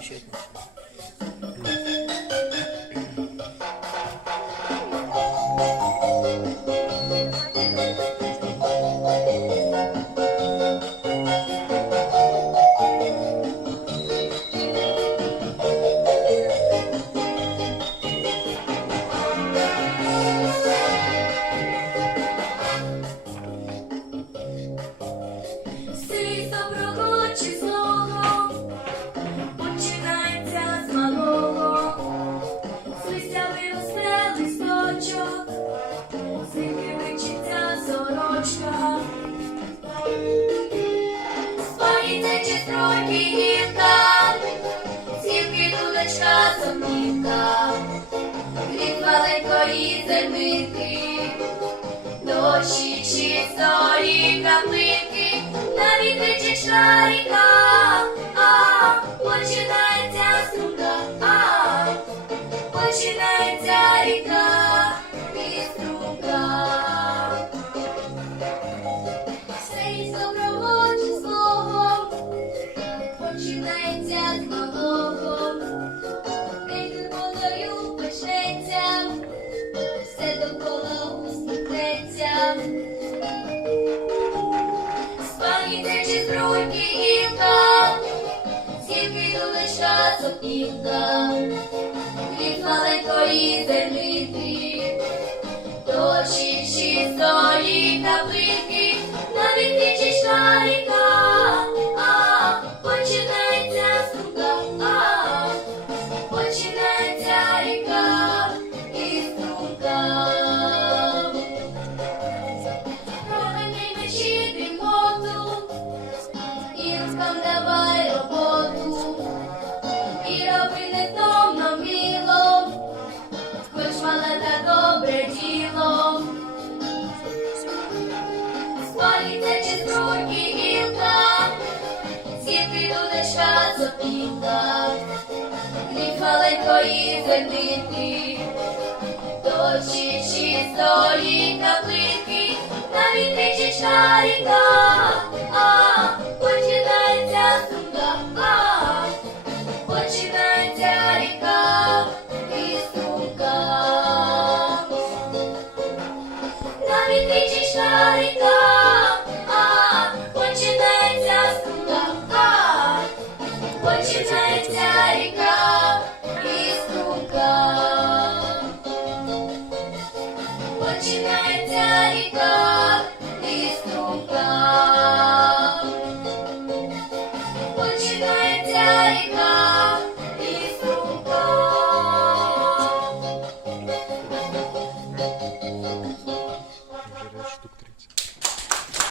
Teşekkür ederim. стройки гірка, цілки дудочка сумівка, від маленької землинки, дощі чи солі каплинки, навіть не ріка. Спаніте з збройки і там, скільки до часу і там, від маленької землі. тої чи дощі чистої плитки, на вітрі чечна ріка.